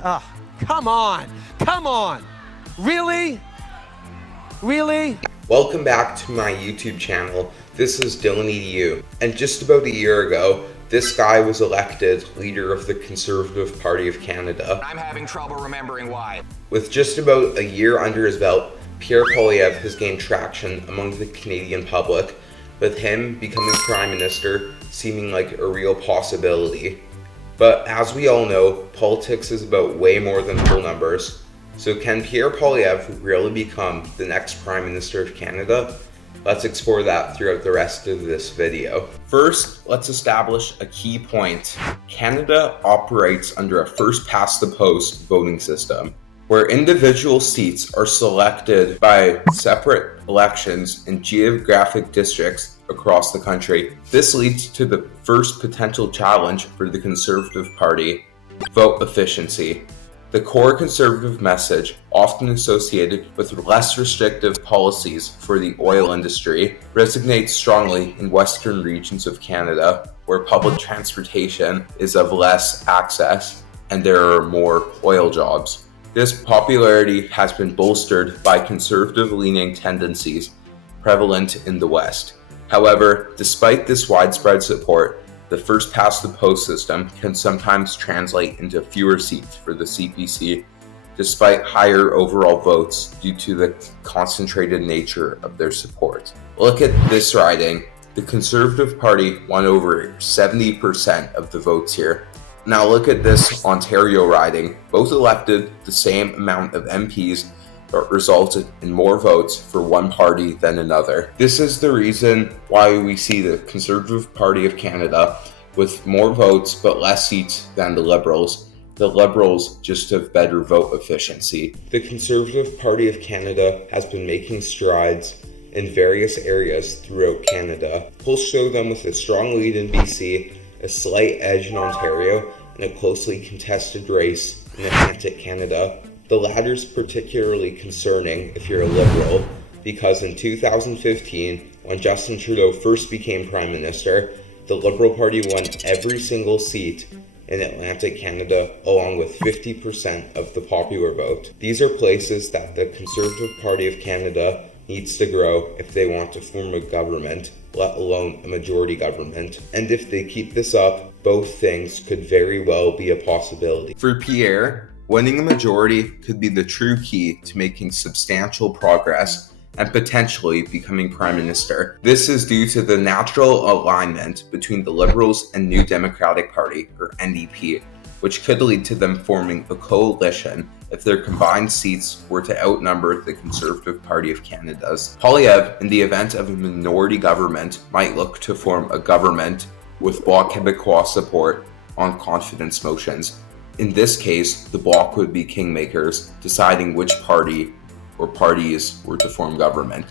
Come on. Really? Welcome back to my YouTube channel. This is Dylan EDU. And just about a year ago, this guy was elected leader of the Conservative Party of Canada. I'm having trouble remembering why. With just about a year under his belt, Pierre Poilievre has gained traction among the Canadian public, with him becoming Prime Minister seeming like a real possibility. But as we all know, politics is about way more than poll numbers. So can Pierre Poilievre really become the next Prime Minister of Canada? Let's explore that throughout the rest of this video. First, let's establish a key point. Canada operates under a first-past-the-post voting system, where individual seats are selected by separate elections in geographic districts across the country. This leads to the first potential challenge for the Conservative Party: vote efficiency. The core Conservative message, often associated with less restrictive policies for the oil industry, resonates strongly in western regions of Canada, where public transportation is of less access and there are more oil jobs. This popularity has been bolstered by conservative-leaning tendencies prevalent in the West. However, despite this widespread support, the first-past-the-post system can sometimes translate into fewer seats for the CPC, despite higher overall votes due to the concentrated nature of their support. Look at this riding. The Conservative Party won over 70% of the votes here. Now look at this Ontario riding. Both elected the same amount of MPs, but resulted in more votes for one party than another. This is the reason why we see the Conservative Party of Canada with more votes but less seats than the Liberals. The Liberals just have better vote efficiency. The Conservative Party of Canada has been making strides in various areas throughout Canada. Polls show them with a strong lead in BC, a slight edge in Ontario, and a closely contested race in Atlantic Canada. The latter is particularly concerning if you're a Liberal, because in 2015, when Justin Trudeau first became Prime Minister, the Liberal Party won every single seat in Atlantic Canada, along with 50% of the popular vote. These are places that the Conservative Party of Canada needs to grow if they want to form a government, let alone a majority government. And if they keep this up, both things could very well be a possibility. For Pierre, winning a majority could be the true key to making substantial progress and potentially becoming Prime Minister. This is due to the natural alignment between the Liberals and New Democratic Party, or NDP, which could lead to them forming a coalition if their combined seats were to outnumber the Conservative Party of Canada's. Poilievre, in the event of a minority government, might look to form a government with Bloc Québécois support on confidence motions. In this case, the Bloc would be kingmakers, deciding which party or parties were to form government.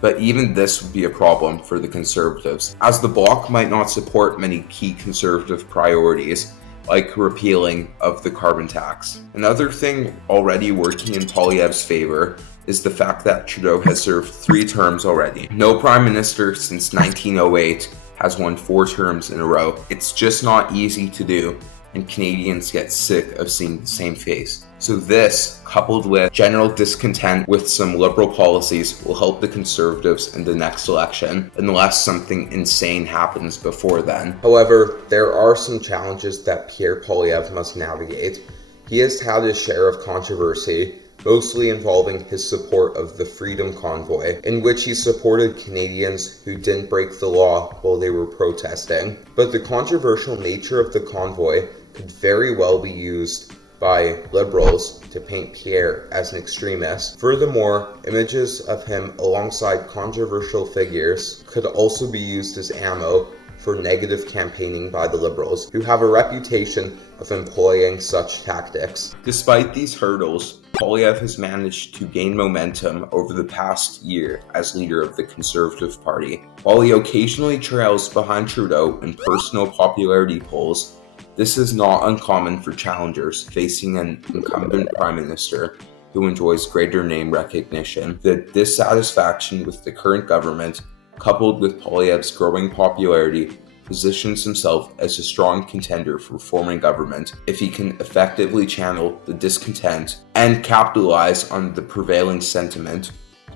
But even this would be a problem for the Conservatives, as the Bloc might not support many key Conservative priorities, like repealing of the carbon tax. Another thing already working in Poilievre's favor is the fact that Trudeau has served 3 terms already. No Prime Minister since 1908 has won 4 terms in a row. It's just not easy to do, and Canadians get sick of seeing the same face. So this, coupled with general discontent with some Liberal policies, will help the Conservatives in the next election, unless something insane happens before then. However, there are some challenges that Pierre Poilievre must navigate. He has had his share of controversy, mostly involving his support of the Freedom Convoy, in which he supported Canadians who didn't break the law while they were protesting. But the controversial nature of the convoy could very well be used by Liberals to paint Pierre as an extremist. Furthermore, images of him alongside controversial figures could also be used as ammo for negative campaigning by the Liberals, who have a reputation of employing such tactics. Despite these hurdles, Poilievre has managed to gain momentum over the past year as leader of the Conservative Party. While he occasionally trails behind Trudeau in personal popularity polls, this is not uncommon for challengers facing an incumbent Prime Minister who enjoys greater name recognition. The dissatisfaction with the current government, coupled with Poilievre's growing popularity, positions himself as a strong contender for forming government if he can effectively channel the discontent and capitalize on the prevailing sentiment.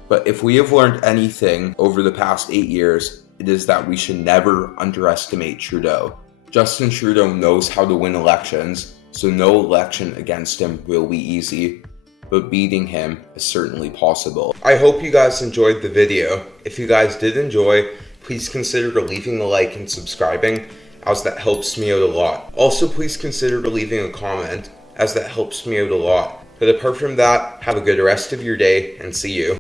But if we have learned anything over the past 8 years, it is that we should never underestimate Trudeau. Justin Trudeau knows how to win elections, so no election against him will be easy, but beating him is certainly possible. I hope you guys enjoyed the video. If you guys did enjoy, please consider leaving a like and subscribing, as that helps me out a lot. Also, please consider leaving a comment, as that helps me out a lot. But apart from that, have a good rest of your day, and see you.